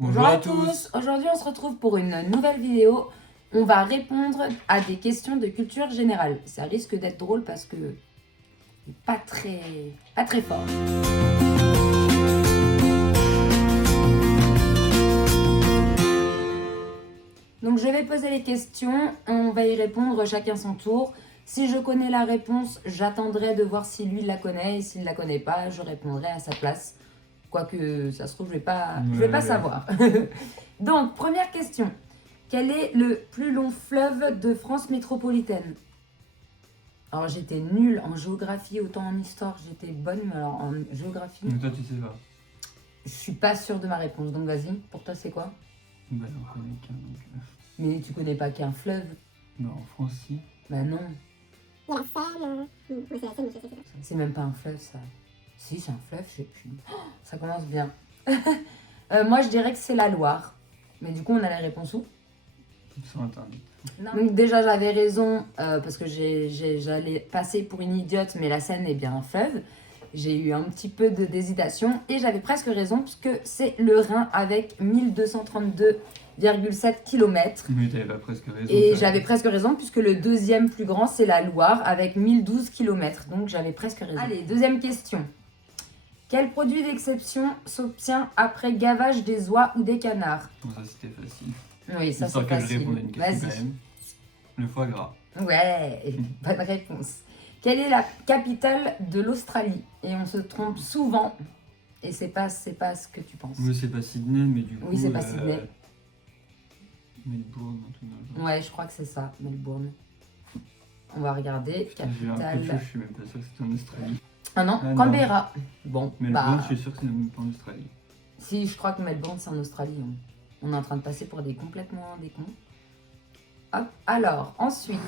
Bonjour à tous. Aujourd'hui on se retrouve pour une nouvelle vidéo. On va répondre à des questions de culture générale. Ça risque d'être drôle parce que pas très fort. Donc je vais poser les questions, on va y répondre chacun son tour. Si je connais la réponse, j'attendrai de voir si lui la connaît et s'il ne la connaît pas, je répondrai à sa place. Quoique ça se trouve, je vais pas savoir. Donc, première question. Quel est le plus long fleuve de France métropolitaine? Alors, j'étais nulle en géographie, autant en histoire, j'étais bonne, mais alors en géographie, Mais toi, tu sais pas. je suis pas sûre de ma réponse. Donc, vas-y, pour toi, c'est quoi? Bah, j'en connais qu'un, donc... Mais tu connais pas qu'un fleuve? Bah, en France, si. Bah non, Il y a la Seine, oui, c'est la Seine, je sais. c'est même pas un fleuve, ça. Si, c'est un fleuve, je sais plus. Oh, ça commence bien. Moi, je dirais que c'est la Loire. Mais du coup, on a la réponse où? Sur Internet. Donc déjà j'avais raison parce que j'allais passer pour une idiote, mais la Seine est bien un fleuve. J'ai eu un petit peu d'hésitation et j'avais presque raison puisque c'est le Rhin avec 1232,7 km. Mais t'avais pas presque raison. Et j'avais presque raison puisque le deuxième plus grand c'est la Loire avec 1012 km. Donc j'avais presque raison. Allez, deuxième question. Quel produit d'exception s'obtient après gavage des oies ou des canards? Bon, ça, c'était facile. Oui, ça c'est Histoire que je facile. réponde à une question Vas-y. quand même. Le foie gras. Ouais, bonne réponse. Quelle est la capitale de l'Australie? Et on se trompe souvent. Et c'est pas ce que tu penses. Oui, c'est pas Sydney, mais du coup... Oui, c'est pas Sydney. Melbourne, un truc dans le genre. Ouais, je crois que c'est ça, Melbourne. On va regarder. Putain, j'ai un peu de chaud, Capitale. je suis même pas sûr que c'était en Australie. Ah non, Ah non. Canberra. Bon, Melbourne, bah. je suis sûr que c'est même pas en Australie. Si, je crois que Melbourne, c'est en Australie. On est en train de passer pour des complètement des cons. Hop, alors, ensuite.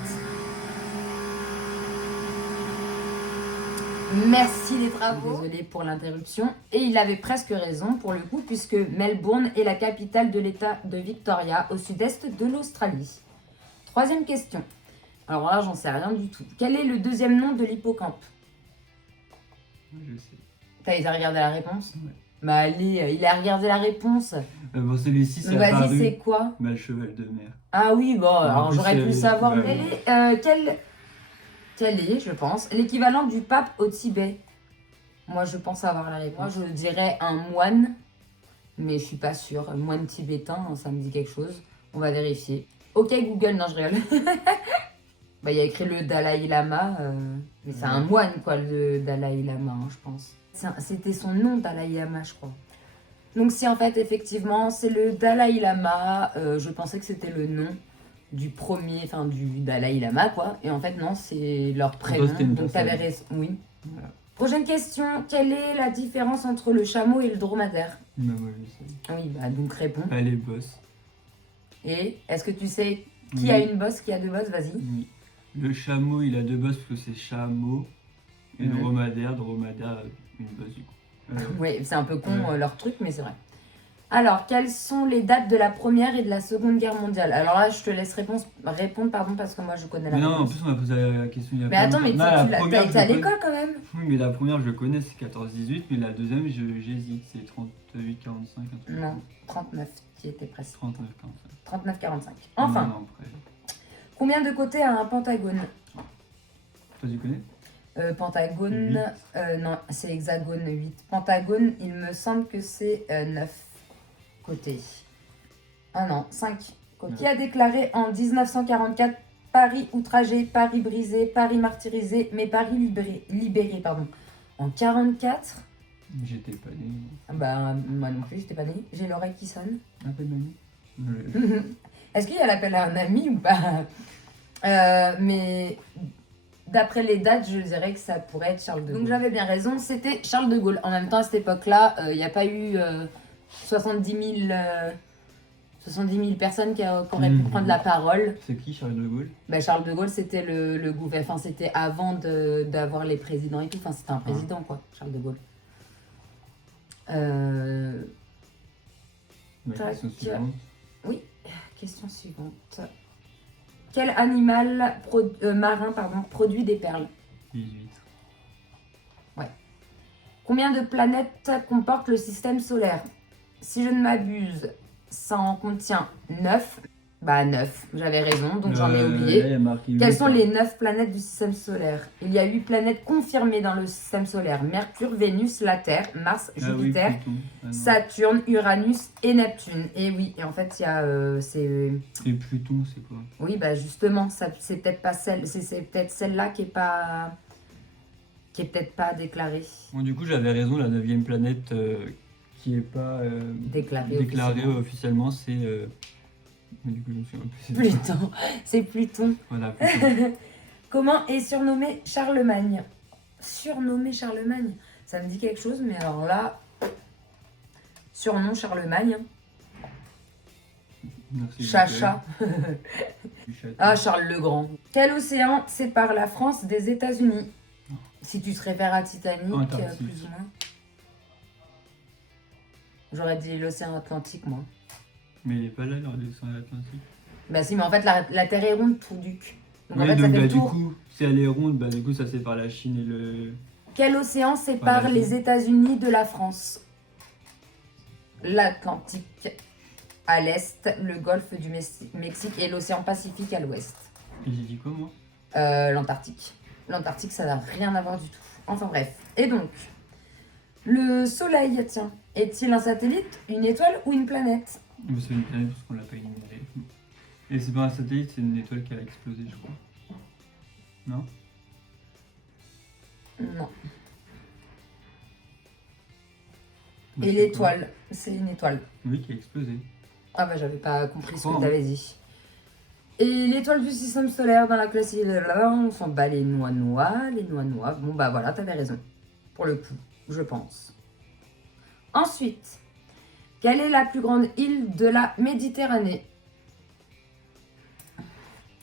Merci les travaux. Désolée pour l'interruption. Et il avait presque raison pour le coup, puisque Melbourne est la capitale de l'État de Victoria, au sud-est de l'Australie. Troisième question. Alors là, j'en sais rien du tout. Quel est le deuxième nom de l'hippocampe? Ouais, je sais. T'as regardé la réponse? Ouais. Bah allez, il a regardé la réponse. Bon, celui-ci, c'est Donc vas-y, apparu. c'est quoi? Bah, le cheval de mer. Ah oui, bon, alors plus, j'aurais pu le savoir. ouais. Mais quel est, je pense, l'équivalent du pape au Tibet? Moi, je pense avoir la réponse. Moi, je dirais un moine, mais je suis pas sûre. Un moine tibétain, ça me dit quelque chose. On va vérifier. Ok, Google, non, je rigole. Bah, il y a écrit le Dalai Lama, mais c'est un moine, quoi, le Dalai Lama, hein, je pense. C'était son nom, Dalai Lama, je crois. Donc si en fait, effectivement, c'est le Dalai Lama, je pensais que c'était le nom du premier, enfin du Dalai Lama, quoi. Et en fait, non, c'est leur prénom. c'était une Donc t'avais raison, oui. Voilà. Prochaine question, quelle est la différence entre le chameau et le dromadaire? Bah, moi, je sais. Oui, bah donc réponds. Allez, boss. Et est-ce que tu sais qui Oui. a une bosse, qui a deux bosses? Vas-y. Oui. Le chameau, il a deux bosses parce que c'est chameau. Et Mhm. dromadaire, une bosse du coup. Oui, c'est un peu con Ouais. leur truc, mais c'est vrai. Alors, quelles sont les dates de la Première et de la Seconde Guerre mondiale? Alors là, je te laisse répondre, pardon, parce que moi, je connais la Mais non, en réponse. plus on a posé la question il y a Mais pas attends, mais longtemps. tu Non, la l'as première, été je à connais. l'école quand même? Oui, mais la première je connais, c'est 14-18, mais la deuxième j'hésite, c'est 38-45, un truc. Non, 39, qui était presque. 39-45. 39-45. Enfin, Non, après. combien de côtés a un pentagone? Toi tu connais? Pentagone, non, c'est hexagone 8. Pentagone, il me semble que c'est 9 côtés. Ah non, 5 côtés. Qui a déclaré en 1944 Paris outragé, Paris brisé, Paris martyrisé, mais Paris libéré, pardon. En 44? J'étais pas né. Ah bah, moi non plus, j'étais pas née. J'ai l'oreille qui sonne. Un peu de mamie. Est-ce qu'il y a l'appel à un ami ou pas? Mais d'après les dates, je dirais que ça pourrait être Charles de Gaulle. Donc j'avais bien raison, c'était Charles de Gaulle. En même temps, à cette époque-là, il n'y a pas eu 70 000 personnes qui auraient pu prendre la parole. C'est qui Charles de Gaulle? Bah, Charles de Gaulle, c'était le gouvernement, enfin, c'était avant d'avoir les présidents et tout. Enfin, c'était un président, quoi, Charles de Gaulle. Question suivante. Question suivante. Quel animal marin produit des perles? 18. Combien de planètes comporte le système solaire? Si je ne m'abuse, ça en contient 9. Bah 9, j'avais raison, donc j'en ai Là, oublié. il y a marqué Quelles huit, sont hein. les 9 planètes du système solaire? Il y a 8 planètes confirmées dans le système solaire. Mercure, Vénus, la Terre, Mars, Ah oui, Jupiter, Pluton. Ah non. Saturne, Uranus et Neptune. Et oui, et en fait, il y a... Et Pluton, c'est quoi? Oui, bah justement, c'est peut-être pas c'est peut-être celle-là qui est pas... qui est peut-être pas déclarée. Bon, du coup, j'avais raison, la 9e planète qui est pas Déclarée officiellement, c'est. Mais du coup, je me souviens plus. Pluton. C'est Pluton. Voilà, Pluton. Comment est surnommé Charlemagne? Surnommé Charlemagne? Ça me dit quelque chose, mais alors là... Surnom Charlemagne. Merci. Chacha. Du château. Ah, Charles le Grand. Quel océan sépare la France des États-Unis? Si tu te réfères à Titanic, Antarctique. plus ou moins. J'aurais dit l'océan Atlantique, moi. Mais il est pas là, l'océan Atlantique. Bah si, mais en fait, la Terre est ronde, tout duc. Donc Oui, en fait, ça donc fait bah, le du tour. coup, si elle est ronde, bah du coup, ça sépare la Chine et le. Quel océan sépare Voilà. les États-Unis de la France? L'Atlantique à l'est, le golfe du Mexique et l'océan Pacifique à l'ouest. Et j'ai dit quoi, moi? L'Antarctique. L'Antarctique, ça n'a rien à voir du tout. Enfin bref. Et donc, le Soleil, tiens, est-il un satellite, une étoile ou une planète? C'est une planète parce qu'on l'a pas énumérée. Et c'est pas un satellite, c'est une étoile qui a explosé, je crois. Non? Non. Bah, Et c'est l'étoile, c'est une étoile. quoi? Oui, qui a explosé. Ah bah j'avais pas compris ce Oh. que t'avais dit. Et l'étoile du système solaire dans la classe, on s'en bat les noix. Bon bah voilà, t'avais raison. Pour le coup, je pense. Ensuite, quelle est la plus grande île de la Méditerranée?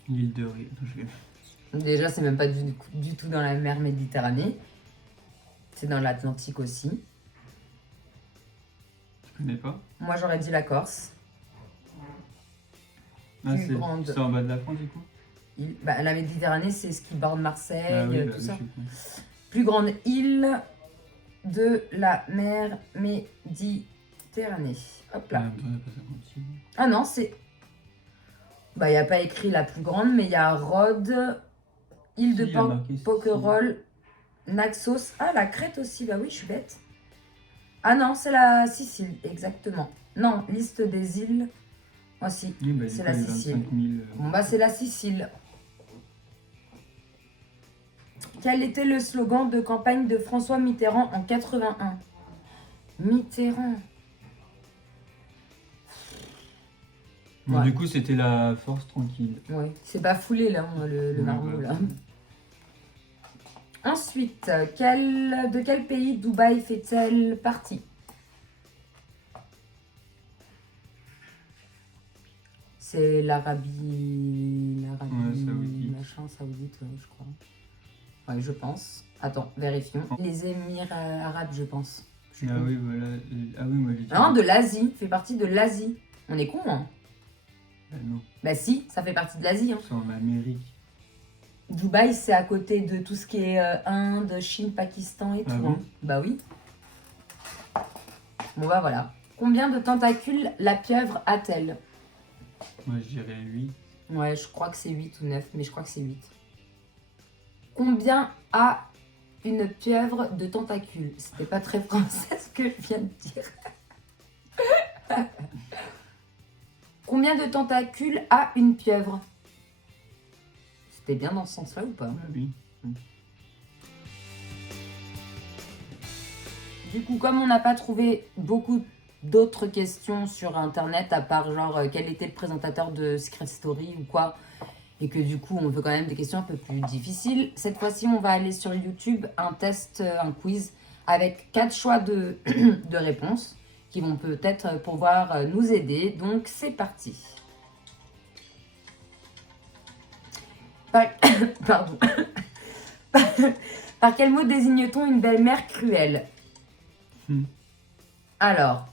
L'île de Ré. Non, je vais- Déjà, c'est même pas du tout dans la mer Méditerranée. C'est dans l'Atlantique aussi. Je connais pas. Moi, j'aurais dit la Corse. Ah, Plus grande. c'est en bas de la France, du coup? Bah, la Méditerranée, c'est ce qui borde Marseille, Ah oui, bah tout oui, ça. je suis con. Plus grande île de la mer Méditerranée. Hop Ah, là. en même temps, il y a pas 50 îles. Ah non, c'est... Bah, il n'y a pas écrit la plus grande, mais il y a Rhodes, île de Si, il y a marqué Sicile. Pokerol, Naxos. Ah, la Crète aussi, bah oui, je suis bête. Ah non, c'est la Sicile, exactement. Non, liste des îles. Moi aussi, Oui, bah, du c'est coup, la les Sicile. 25 000, Bon bah c'est la Sicile. Quel était le slogan de campagne de François Mitterrand en 81? Mitterrand. Bon, Ouais. du coup, c'était la force tranquille. Ouais, c'est pas foulé là, le Ouais, marmot ouais. là. Ensuite, de quel pays Dubaï fait-elle partie? C'est l'Arabie... Ouais, saoudite. Machin, saoudite, ouais, je crois. Ouais, je pense. Attends, vérifions. Les Émirats arabes, je pense. Je suis Ah con. oui, voilà. Ah oui, moi j'ai dit. Non, de l'Asie, fait partie de l'Asie. On est con, hein? Bah non, Bah si, ça fait partie de l'Asie. Hein. c'est en Amérique. Dubaï, c'est à côté de tout ce qui est Inde, Chine, Pakistan et tout. Ah bon hein. Bah oui. Bon bah voilà. Combien de tentacules la pieuvre a-t-elle? Moi je dirais 8. Ouais, je crois que c'est 8 ou 9, mais je crois que c'est 8. Combien a une pieuvre de tentacules? C'était pas très français ce que je viens de dire. Combien de tentacules a une pieuvre? C'était bien dans ce sens-là ou pas? Ah oui. Du coup, comme on n'a pas trouvé beaucoup d'autres questions sur internet, à part genre quel était le présentateur de Secret Story ou quoi, et que du coup on veut quand même des questions un peu plus difficiles, cette fois-ci on va aller sur YouTube, un test, un quiz avec 4 choix de, de réponses qui vont peut-être pouvoir nous aider. Donc c'est parti. Pardon. Par quel mot désigne-t-on une belle-mère cruelle? Alors,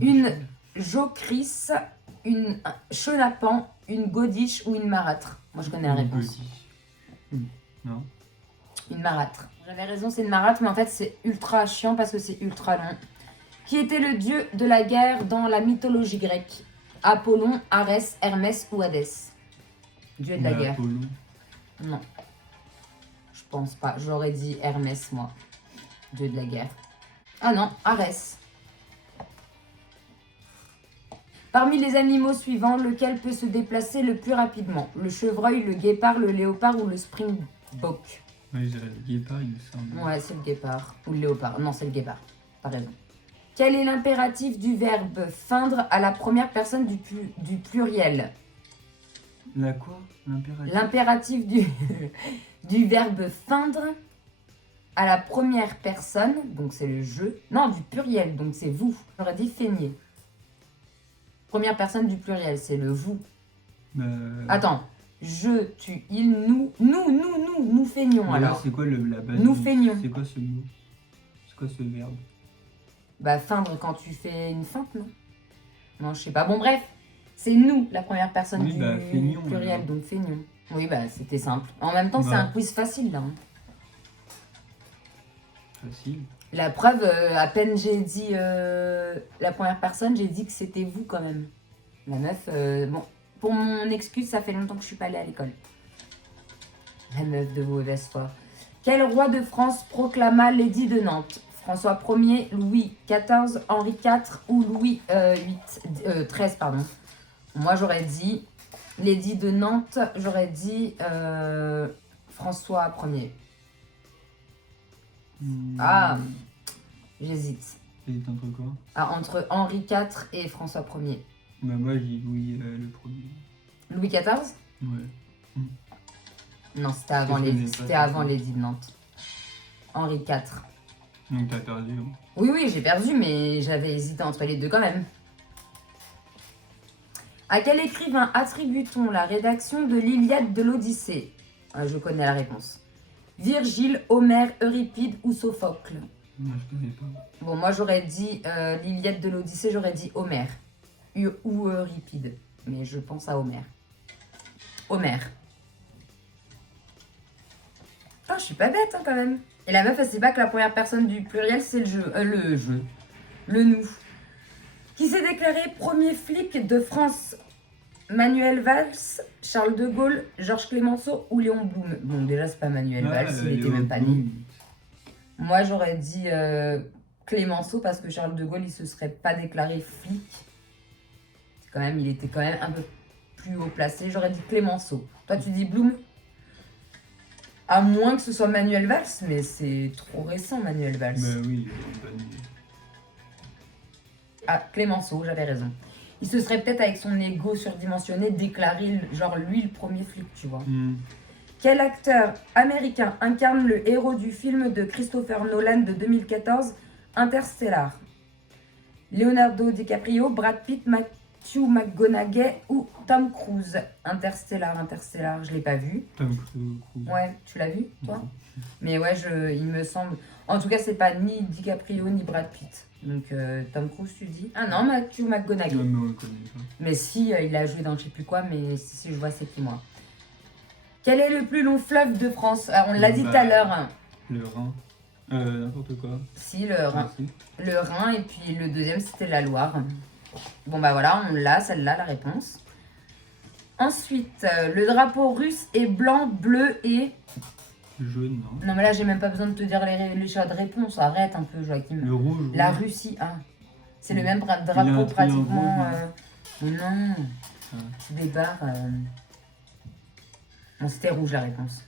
une jocrisse, une chenapan, une godiche ou une marâtre? Moi, je connais la réponse. Non. Une marâtre. J'avais raison, c'est une marâtre, mais en fait, c'est ultra chiant parce que c'est ultra long. Qui était le dieu de la guerre dans la mythologie grecque? Apollon, Arès, Hermès ou Hadès? Dieu de la Bah, guerre. Apollon. Non. Je pense pas. J'aurais dit Hermès, moi. Dieu de la guerre. Ah non, Arès. Parmi les animaux suivants, lequel peut se déplacer le plus rapidement? Le chevreuil, le guépard, le léopard ou le springbok? Ouais, je dirais le guépard, il me semble. Ouais, c'est le guépard. Ou le léopard. Non, c'est le guépard. T'as raison. Quel est l'impératif du verbe feindre à la première personne du pluriel? La quoi? L'impératif? L'impératif du verbe feindre à la première personne, donc c'est le je. Non, du pluriel, donc c'est vous. J'aurais dit feigner. Première personne du pluriel, c'est le vous. Attends, je, tu, il, nous feignons Ouais, alors. c'est quoi la base? Nous feignons. C'est quoi ce mot? C'est quoi ce verbe? Bah, feindre quand tu fais une feinte, non? Non, je sais pas. Bon, bref, c'est nous, la première personne Oui, du bah, feignons, pluriel, alors. donc feignons. Oui, bah, c'était simple. En même temps, c'est Bah. un quiz facile, là. Hein. Facile. La preuve, à peine j'ai dit la première personne, j'ai dit que c'était vous, quand même. La meuf, bon, pour mon excuse, ça fait longtemps que je suis pas allée à l'école. La meuf de mauvaise foi. Quel roi de France proclama l'édit de Nantes? François Ier, Louis XIV, Henri IV ou Louis XIII, pardon. Moi, j'aurais dit l'édit de Nantes, j'aurais dit François Ier. Ah, j'hésite. C'est entre quoi? Ah, entre Henri IV et François Ier. Bah, moi, j'ai dit Louis le premier. Louis XIV? Ouais. Non, c'était avant Je connais l'édit. pas C'était ça. avant l'édit de Nantes. Henri IV. Donc, t'as perdu. Hein. Oui, oui, j'ai perdu, mais j'avais hésité entre les deux quand même. À quel écrivain attribue-t-on la rédaction de l'Iliade de l'Odyssée? Je connais la réponse. Virgile, Homère, Euripide ou Sophocle? Moi, je connais pas. Bon, moi j'aurais dit l'Iliade de l'Odyssée, j'aurais dit Homère. Ou Euripide. Mais je pense à Homère. Homère. Putain, je suis pas bête hein, quand même. Et la meuf, elle sait pas que la première personne du pluriel, c'est le jeu. Le nous. Qui s'est déclaré premier flic de France? Manuel Valls, Charles de Gaulle, Georges Clemenceau ou Léon Blum? Bon, déjà, c'est pas Manuel Valls, il était même pas né. Moi, j'aurais dit Clemenceau parce que Charles de Gaulle, il se serait pas déclaré flic. Quand même, il était quand même un peu plus haut placé. J'aurais dit Clemenceau. Toi, tu dis Blum? À moins que ce soit Manuel Valls, mais c'est trop récent, Manuel Valls. Bah oui, c'est une bonne idée. Ah, Clemenceau, j'avais raison. Il se serait peut-être, avec son ego surdimensionné, déclaré, genre, lui, le premier flic, tu vois. Quel acteur américain incarne le héros du film de Christopher Nolan de 2014, Interstellar? Leonardo DiCaprio, Brad Pitt, Matthew McConaughey ou Tom Cruise? Interstellar, je l'ai pas vu. Tom Cruise. Ouais, tu l'as vu, toi? Non. Mais ouais, il me semble... En tout cas, c'est pas ni DiCaprio ni Brad Pitt. Donc, Tom Cruise, tu dis? Ah non, Matthew McConaughey. Ouais, mais on le connaît pas. Mais si, il a joué dans je sais plus quoi, mais si je vois, c'est qui, moi. Quel est le plus long fleuve de France? On l'a dit tout à l'heure. Hein. Le Rhin. N'importe quoi. Si, le Rhin. Merci. Le Rhin, et puis le deuxième, c'était la Loire. Bon, bah voilà, on l'a, celle-là, la réponse. Ensuite, le drapeau russe est blanc, bleu et... Jaune, non? Non, mais là, j'ai même pas besoin de te dire les choix de réponse. Arrête un peu, Joachim. Le rouge. La rouge. Russie, hein. C'est le même Il a drapeau un pratiquement. triangle Non, Ah. c'est des barres. Bon, c'était rouge la réponse.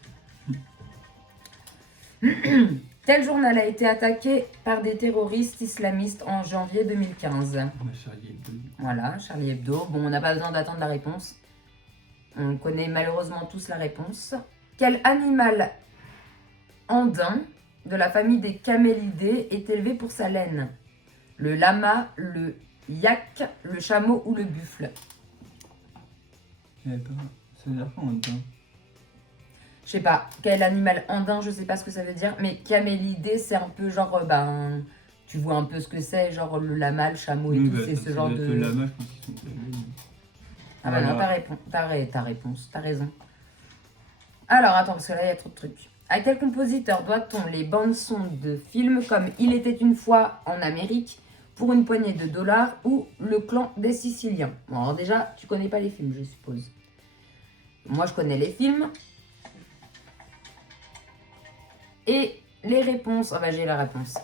Quel journal a été attaqué par des terroristes islamistes en janvier 2015? Bah, Charlie Hebdo. Voilà, Charlie Hebdo. Bon, on n'a pas besoin d'attendre la réponse. On connaît malheureusement tous la réponse. Quel animal andin de la famille des camélidés est élevé pour sa laine? Le lama, le yak, le chameau ou le buffle? Il y avait pas. Ça veut dire quoi en même temps? Je sais pas, quel animal andin, je sais pas ce que ça veut dire, mais camélidé, c'est un peu genre, tu vois un peu ce que c'est, genre le lama, le chameau et Oui, tout, bah, c'est ça ce genre doit être de... Le lama, je pense qu'ils sont pas jaunes. Ah bah non, Voilà. ta réponse, t'as raison. Alors, attends, parce que là, il y a trop de trucs. À quel compositeur doit-on les bandes-sons de films comme Il était une fois en Amérique pour une poignée de dollars ou Le clan des Siciliens. Bon, alors déjà, tu connais pas les films, je suppose. Moi, je connais les films. Et les réponses, ah bah j'ai la réponse.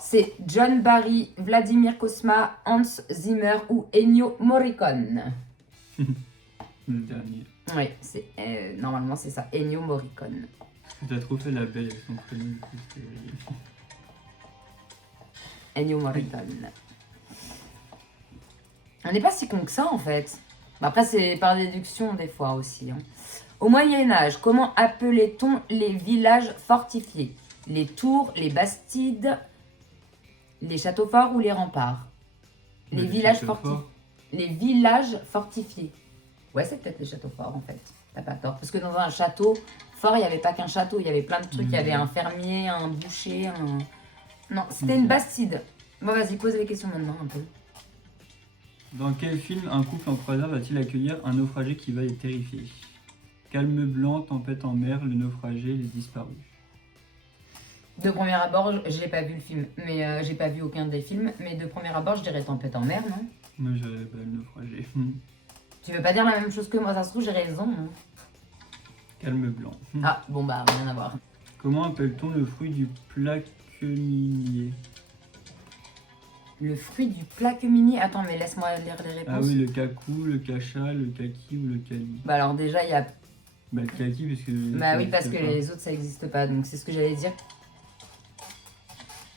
C'est John Barry, Vladimir Cosma, Hans Zimmer ou Ennio Morricone. Le dernier. Oui, normalement c'est ça, Ennio Morricone. T'as trop fait la belle avec son prénom, du coup, c'était... Ennio Morricone. On n'est pas si con que ça en fait. Bah, après c'est par déduction des fois aussi. Hein. Au Moyen-Âge, comment appelait-on les villages fortifiés? Les tours, les bastides, les châteaux forts ou les remparts? Les villages fortifiés. Les villages fortifiés. Ouais, c'est peut-être les châteaux forts en fait. T'as pas tort. Parce que dans un château fort, il n'y avait pas qu'un château, il y avait plein de trucs. Il y avait un fermier, un boucher, un... Non, c'était une bastide. Bon, vas-y, pose les questions maintenant un peu. Dans quel film un couple en croisière va-t-il accueillir un naufragé qui va les terrifier? Calme blanc, tempête en mer, le naufragé, les disparus. De premier abord, j'ai pas vu le film, mais j'ai pas vu aucun des films. Mais de premier abord, je dirais tempête en mer, non? Moi, j'aurais pas le naufragé. Tu veux pas dire la même chose que moi, ça se trouve, j'ai raison. Hein. Calme blanc. Ah, bon bah, rien à voir. Comment appelle-t-on le fruit du plaqueminier? Le fruit du plaqueminier. Attends, mais laisse-moi lire les réponses. Ah oui, le cacou, le cacha, le kaki ou le kali. Bah alors déjà, il y a... Bah le kaki, parce que... Bah oui, parce que les autres, ça n'existe pas. Donc c'est ce que j'allais dire.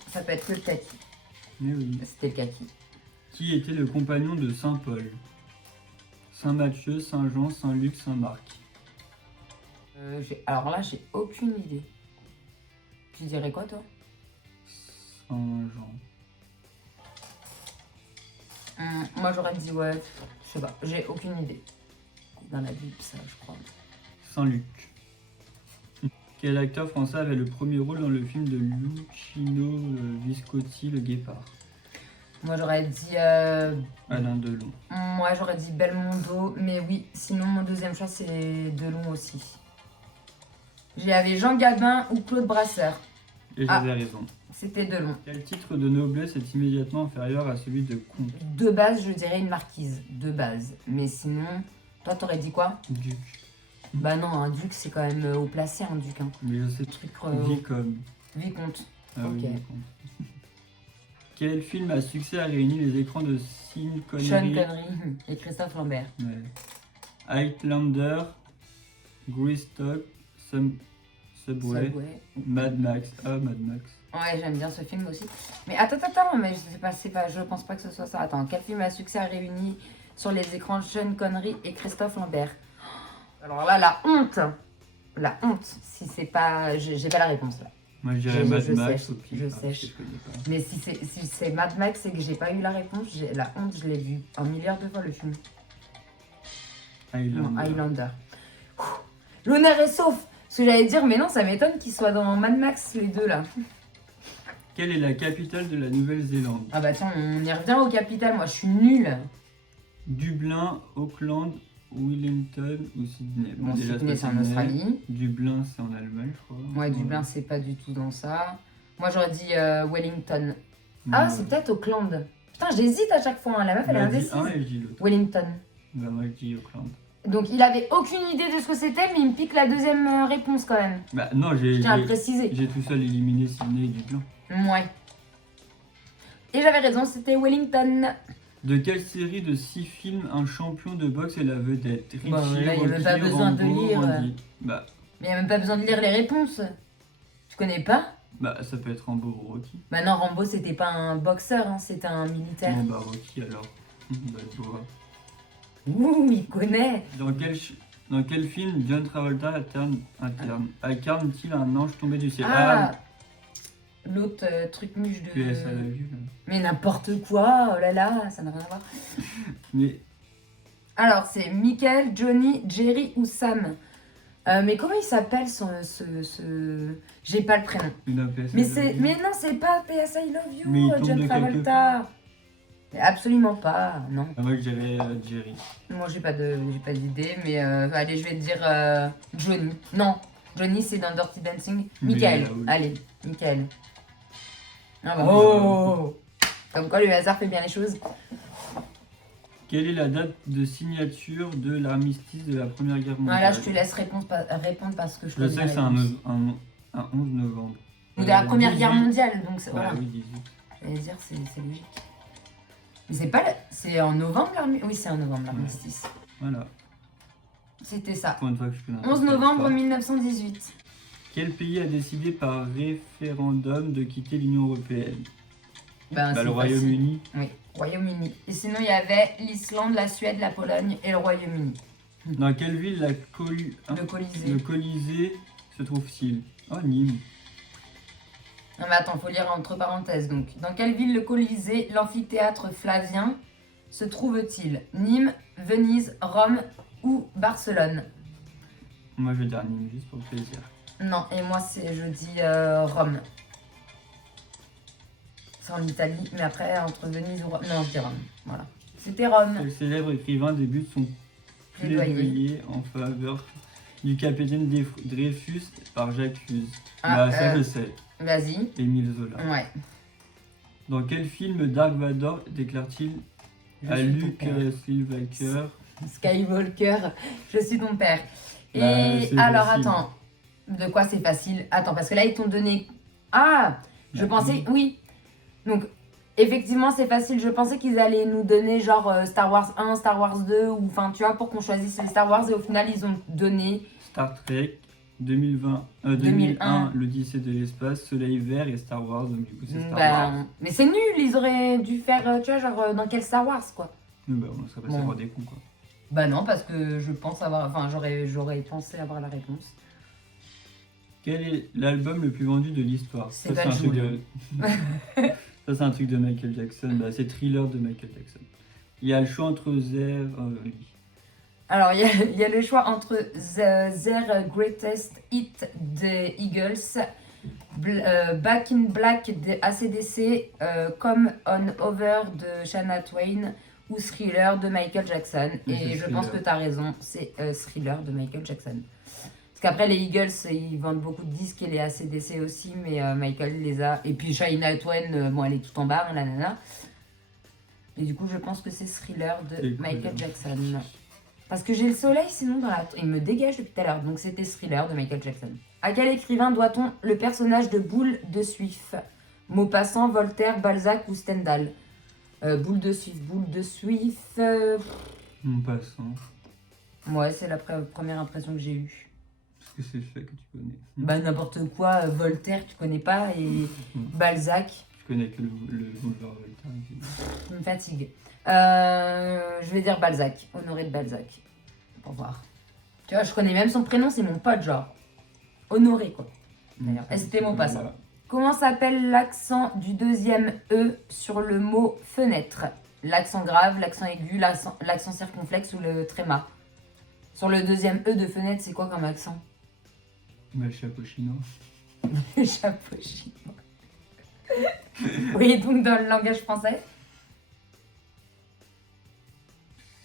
Ça peut être que le kaki. Mais oui. C'était le kaki. Qui était le compagnon de Saint Paul? Saint Matthieu, Saint Jean, Saint Luc, Saint Marc. Alors là, j'ai aucune idée. Tu dirais quoi, toi? Saint Jean. Moi, j'aurais dit, ouais, je sais pas, j'ai aucune idée. Dans la Bible, ça, je crois. Saint Luc. Quel acteur français avait le premier rôle dans le film de Luchino Visconti, Le Guépard? Moi, j'aurais dit... Alain Delon. Moi, j'aurais dit Belmondo, mais oui, sinon, mon deuxième choix, c'est Delon aussi. J'avais Jean Gabin ou Claude Brasseur. Et j'avais raison. C'était Delon. Quel titre de noblesse est immédiatement inférieur à celui de comte? De base, je dirais une marquise, de base. Mais sinon, toi, t'aurais dit quoi? Duc. Bah non, un duc, c'est quand même haut placé, un duc. Hein. Mais je sais, Truc, Vicomte. Vicomte. Ah oui, Ok. Vicomte. Quel film à succès a réuni les écrans de Sean Connery Sean Connery et Christophe Lambert. Ouais. Highlander, Greystock, Subway, Mad Max. Ah, Mad Max. Ouais, j'aime bien ce film aussi. Mais attends, mais je pense pas que ce soit ça. Attends, quel film à succès a réuni sur les écrans Sean Connery et Christophe Lambert? Alors là, la honte. La honte. Si c'est pas... J'ai pas la réponse là. Moi, je dirais Mad Max. Sèche, au pire, je parce que sèche. je connais pas. Mais si c'est Mad Max et que j'ai pas eu la réponse, la honte, je l'ai vu un milliard de fois le film. Non, Highlander. L'honneur est sauf. Ce que j'allais dire, mais non, ça m'étonne qu'ils soient dans Mad Max les deux là. Quelle est la capitale de la Nouvelle-Zélande? Ah bah tiens, on y revient au capital, moi je suis nulle. Dublin, Auckland, Wellington ou Sydney? Bon, déjà, Sydney c'est en Sydney. Australie. Dublin, c'est en Allemagne, je crois. Ouais, Dublin c'est pas du tout dans ça. Moi j'aurais dit Wellington. Non. Ah, c'est peut-être Auckland. Putain, j'hésite à chaque fois, hein. La meuf elle est Bah, dis indécise. un et je dis l'autre. Wellington. Bah, moi, je dis Auckland. Donc il avait aucune idée de ce que c'était, mais il me pique la deuxième réponse quand même. Bah, non, Je tiens à le préciser. j'ai tout seul éliminé Sydney et Dublin. Ouais. Et j'avais raison, c'était Wellington. De quelle série de 6 films un champion de boxe est la vedette? Richie, Bon, là, il y a même pas Rocky, besoin de Rambo, lire. Randy. Bah, Mais il n'y a même pas besoin de lire les réponses. Tu connais pas? ça peut être Rambo ou Rocky. Bah non, Rambo c'était pas un boxeur, hein, c'était un militaire. Bon, bah, Rocky alors. Bah, tu vois. Ouh, il connaît. Dans quel film John Travolta incarne-t-il un ange tombé du ciel? Ah, l'autre truc muche de... PS à la vue. Là. Mais n'importe quoi, oh là là, ça n'a rien à voir. Mais Alors, c'est Michael, Johnny, Jerry ou Sam. Mais comment il s'appelle J'ai pas le prénom. il a PS Mais non, c'est pas PS I Love You, Mais il tombe John de Travolta. Mais absolument pas, non. Ah, moi je dirais Jerry. Moi, j'ai pas d'idée, mais allez, je vais te dire Johnny. Non, Johnny, c'est dans Dirty Dancing. Mais, Michael, oui. allez, Michael. Ah bah. Oh. Comme quoi, le hasard fait bien les choses. Quelle est la date de signature de l'armistice de la Première Guerre mondiale? Voilà, je te laisse répondre parce que je Je connais sais la que c'est réponse. un 11 novembre. Ou de la Première Guerre 18. mondiale, donc Bah voilà. oui, 18. J'allais dire, c'est logique. Mais c'est pas... C'est en novembre l'armistice? Oui, c'est en novembre l'armistice. Voilà. C'était ça. Pour une fois que je connais. 11 novembre 1918. Quel pays a décidé par référendum de quitter l'Union Européenne? Ben, c'est Le facile. Royaume-Uni. Oui, Royaume-Uni. Et sinon, il y avait l'Islande, la Suède, la Pologne et le Royaume-Uni. Dans quelle ville Le Colisée. le Colisée se trouve-t-il? Oh, Nîmes. Non mais attends, faut lire entre parenthèses donc. Dans quelle ville le Colisée, l'amphithéâtre Flavien, se trouve-t-il? Nîmes, Venise, Rome ou Barcelone? Moi, je vais dire Nîmes, juste pour le plaisir. Non, et moi je dis Rome. C'est en Italie, mais après entre Venise ou Rome. Non, je dis Rome. Voilà. C'était Rome. Quel célèbre écrivain débute son plaidoyer en faveur du capitaine Dreyfus par Jacques Huse? Bah, ça, je sais. Vas-y. Émile Zola. Ouais. Dans quel film Dark Vador déclare-t-il à Je suis ton Luke père. Skywalker? Skywalker, je suis ton père. Bah, Et c'est alors facile. attends, de quoi c'est facile? Attends, parce que là ils t'ont donné... Ah, je Bah, pensais... Oui. Donc, effectivement c'est facile. Je pensais qu'ils allaient nous donner genre Star Wars 1, Star Wars 2, ou enfin tu vois, pour qu'on choisisse les Star Wars. Et au final ils ont donné... Star Trek, 2001, l'Odyssée de l'espace, Soleil vert et Star Wars. Donc du coup c'est Star Wars. Mais c'est nul, ils auraient dû faire, tu vois, genre dans quel Star Wars quoi? Bah, on serait passé Bon. pour des cons quoi. Bah non, parce que je pense avoir... Enfin, j'aurais pensé avoir la réponse. Quel est l'album le plus vendu de l'histoire? C'est Ça, un truc Valjoul. de... Ça, c'est un truc de Michael Jackson. Bah, c'est Thriller de Michael Jackson. Il y a le choix entre Zer... oui. Alors, il y a le choix entre Their Greatest Hit des Eagles, Back in Black de AC/DC, Come On Over de Shania Twain ou Thriller de Michael Jackson. Oui, Et c'est je Thriller. pense que tu as raison, c'est Thriller de Michael Jackson. Parce qu'après, les Eagles, ils vendent beaucoup de disques et les AC/DC aussi, mais Michael les a. Et puis Shania Twain, bon, elle est tout en bas, hein, la nana. Et du coup, je pense que c'est Thriller de C'est cool. Michael Jackson. Parce que j'ai le soleil sinon dans la... Il me dégage depuis tout à l'heure, donc c'était Thriller de Michael Jackson. À quel écrivain doit-on le personnage de Boule de Suif? Maupassant, Voltaire, Balzac ou Stendhal? Boule de Suif... Mon passant. Ouais, c'est la première impression que j'ai eue. Parce que c'est ça que tu connais. Bah n'importe quoi, Voltaire tu connais pas et Balzac, Je connais que le boulevard Voltaire. tu me fatigue. Je vais dire Balzac, Honoré de Balzac, pour voir. Tu vois, je connais même son prénom, c'est mon pote genre. Honoré quoi. D'ailleurs, c'était mon passant. Voilà. Comment s'appelle l'accent du deuxième E sur le mot fenêtre? L'accent grave, l'accent aigu, l'accent circonflexe ou le tréma? Sur le deuxième E de fenêtre, c'est quoi comme accent? Bah, le chapeau chinois. Le chapeau chinois. Oui, donc dans le langage français.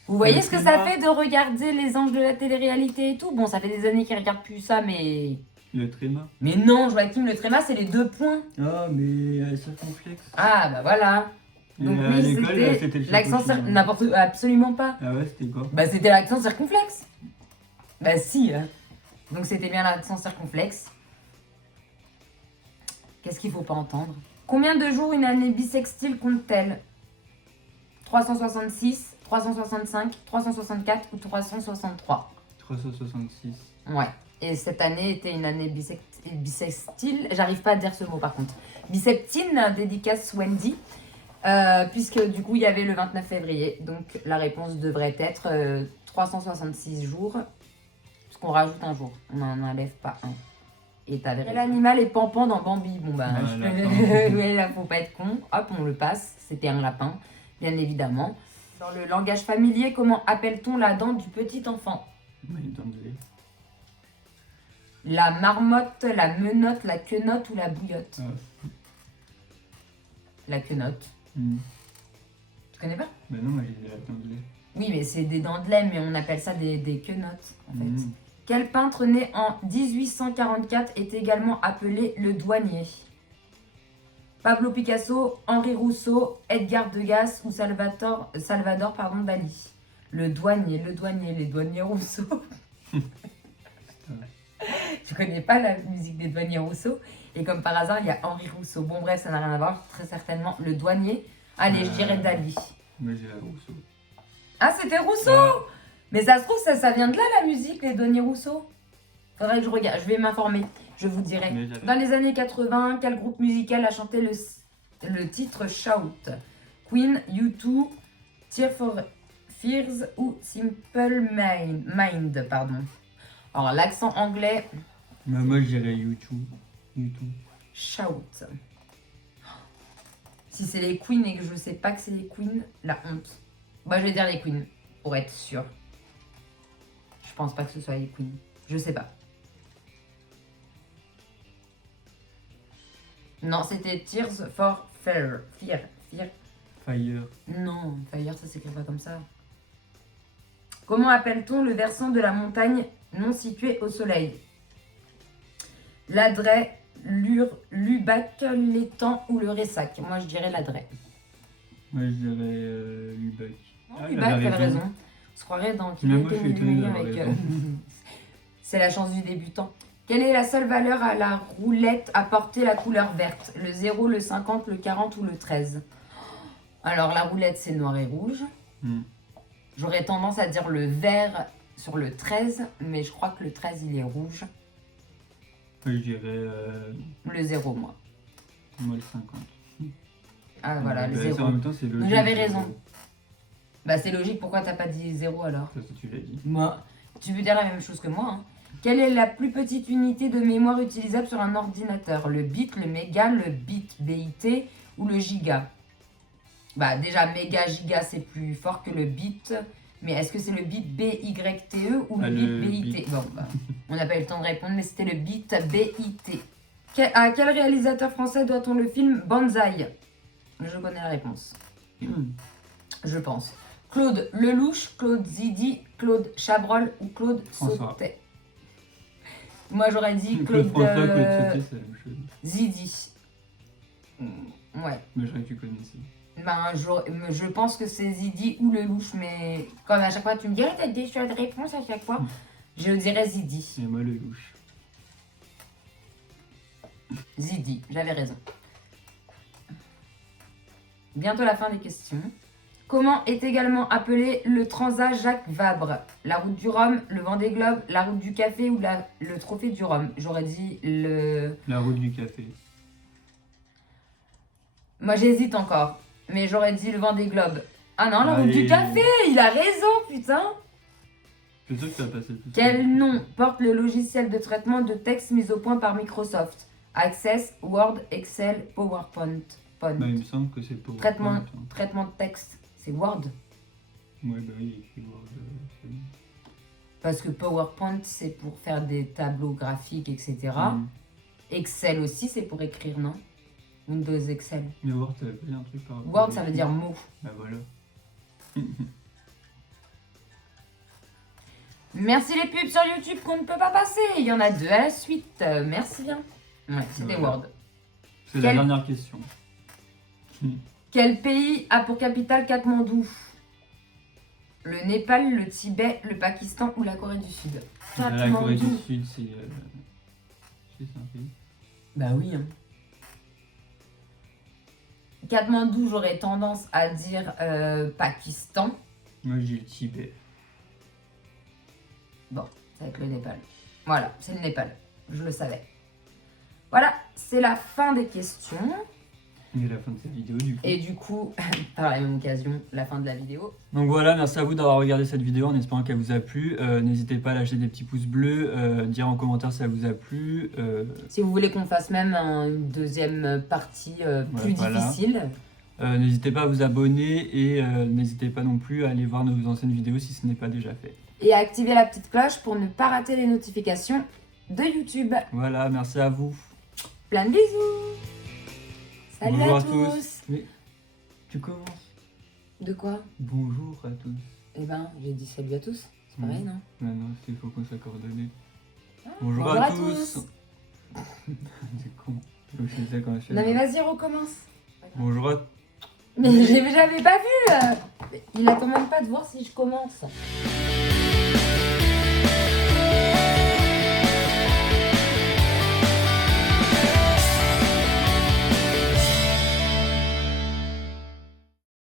Vous voyez ce que ça fait de regarder les anges de la télé-réalité et tout? Bon, ça fait des années qu'ils regardent plus ça, mais... Le tréma. Mais non, Joachim, le tréma, c'est les 2 points. Ah, mais circonflexe. Ah, bah voilà. Et Donc à oui, l'école, c'était le l'accent chapeau chinois. n'importe... Absolument pas. Ah ouais, c'était quoi? Bah c'était l'accent circonflexe. Bah si. Hein. Donc c'était bien l'accent circonflexe. Qu'est-ce qu'il faut pas entendre? Combien de jours une année bissextile compte-t-elle? 366, 365, 364 ou 363? 366. Ouais. Et cette année était une année bissextile. J'arrive pas à dire ce mot par contre. Bisseptine, dédicace Wendy. Puisque du coup il y avait le 29 février. Donc la réponse devrait être 366 jours. Parce qu'on rajoute un jour. On n'en enlève pas un. Et t'avais raison. L'animal est Pampan dans Bambi. Bon bah, ouais, là faut pas être con. Hop, on le passe. C'était un lapin, bien évidemment. Dans le langage familier, comment appelle-t-on la dent du petit enfant? Oui, dans de lait. La marmotte, la menotte, la quenotte ou la bouillotte? Ah. La quenotte. Hmm. Tu connais pas? Bah non, moi j'ai dit la dent de lait. Oui, mais c'est des dents de lait, mais on appelle ça des quenottes, en fait. Hmm. Quel peintre né en 1844 est également appelé le douanier? Pablo Picasso, Henri Rousseau, Edgar Degas ou Salvador Dali. Le douanier, les douaniers Rousseau. Je connais pas la musique des douaniers Rousseau. Et comme par hasard, il y a Henri Rousseau. Bon bref, ça n'a rien à voir. Très certainement le douanier. Allez, je dirais Dali. Moi, je dirais Rousseau. Ah, c'était Rousseau. Mais ça se trouve, ça vient de là la musique, les douaniers Rousseau. Faudrait que je regarde. Je vais m'informer. Je vous dirai. Dans les années 80, quel groupe musical a chanté le titre Shout? Queen, U2, Tear for Fears ou Simple Mind, pardon. Alors, l'accent anglais. Moi, je dirais YouTube. Shout. Si c'est les Queens et que je sais pas que c'est les Queens, la honte. Bah, je vais dire les Queens, pour être sûr. Je pense pas que ce soit les Queens. Je sais pas. Non, c'était Tears for Fear. Fire. Non, Fire, ça s'écrit pas comme ça. Comment appelle-t-on le versant de la montagne non situé au soleil? L'Adret, l'Ubac, l'étang ou le Ressac? Moi, je dirais l'Adret. Moi, je dirais Lubac. Lubac, elle a raison. On se croirait dans qui moi, je suis étonné d'avoir raison. C'est la chance du débutant. Quelle est la seule valeur à la roulette à porter la couleur verte? Le 0, le 50, le 40 ou le 13? Alors, la roulette, c'est noir et rouge. J'aurais tendance à dire le vert sur le 13, mais je crois que le 13, il est rouge. Je dirais... Le 0, moi. Moi, le 50. Ah, voilà, le Bah, 0. en même temps, c'est logique. J'avais raison. Bah, c'est logique, pourquoi t'as pas dit 0 alors? Parce que tu l'as dit. Moi, tu veux dire la même chose que moi, hein. Quelle est la plus petite unité de mémoire utilisable sur un ordinateur? Le bit, le méga, le bit, BIT ou le giga? Bah déjà, méga, giga, c'est plus fort que le bit. Mais est-ce que c'est le bit BYTE ou le bit BIT? Bon, bah, on n'a pas eu le temps de répondre, mais c'était le bit BIT. À quel réalisateur français doit-on le film Banzai? Je connais la réponse. Je pense. Claude Lelouch, Claude Zidi, Claude Chabrol ou Claude Sautet? Moi, j'aurais dit Claude François, Claude Sautet, c'est la même chose. Zidi. Ouais. Mais je crois que tu connaissais. Ben, je pense que c'est Zidi ou Lelouch, mais comme à chaque fois tu me dirais t'as des choix de réponse à chaque fois, je dirais Zidi. Et moi, Lelouch. Zidi, j'avais raison. Bientôt la fin des questions. Comment est également appelé le Transat Jacques Vabre? La route du Rhum, le Vendée Globe, la route du café ou le trophée du Rhum? J'aurais dit La route du café. Moi j'hésite encore, mais j'aurais dit le Vendée Globe. Ah non, la route du café, il a raison, putain. Je suis sûr que tu vas passer tout ça. Quel nom porte le logiciel de traitement de texte mis au point par Microsoft? Access, Word, Excel, PowerPoint. Bah, il me semble que c'est pour... Traitement de texte, c'est Word. Ouais, bah oui, il écrit Word. Parce que PowerPoint, c'est pour faire des tableaux graphiques, etc. Excel aussi, c'est pour écrire, non? Windows Excel. Mais Word, ça veut dire un truc par rapport Word, à ça veut l'écrit. dire mot. Bah voilà. Merci les pubs sur YouTube qu'on ne peut pas passer. Il y en a 2 à la suite. Merci bien. Ouais, c'était Voilà. Word. C'est la dernière question. Quel pays a pour capitale Katmandou? Le Népal, le Tibet, le Pakistan ou la Corée du Sud? La Corée du Sud, c'est un pays. Bah oui. Hein. Katmandou, j'aurais tendance à dire Pakistan. Moi, j'ai le Tibet. Bon, ça va être le Népal. Voilà, c'est le Népal. Je le savais. Voilà, c'est la fin des questions. Et la fin de cette vidéo, du coup. Et du coup, par la même occasion, la fin de la vidéo. Donc voilà, merci à vous d'avoir regardé cette vidéo en espérant qu'elle vous a plu. N'hésitez pas à lâcher des petits pouces bleus, dire en commentaire si ça vous a plu. Si vous voulez qu'on fasse même une deuxième partie plus difficile. N'hésitez pas à vous abonner et n'hésitez pas non plus à aller voir nos anciennes vidéos si ce n'est pas déjà fait. Et à activer la petite cloche pour ne pas rater les notifications de YouTube. Voilà, merci à vous. Plein de bisous. Salut Bonjour à tous. Mais tu commences. De quoi? Bonjour à tous. Eh ben, j'ai dit salut à tous. C'est pareil, non? Non, il faut qu'on soit coordonnés. Ah, Bonjour à tous. C'est con. Donc c'est ça qu'on a fait. Non mais vas-y, recommence. Bonjour à Mais j'avais pas vu. Il attend même pas de voir si je commence.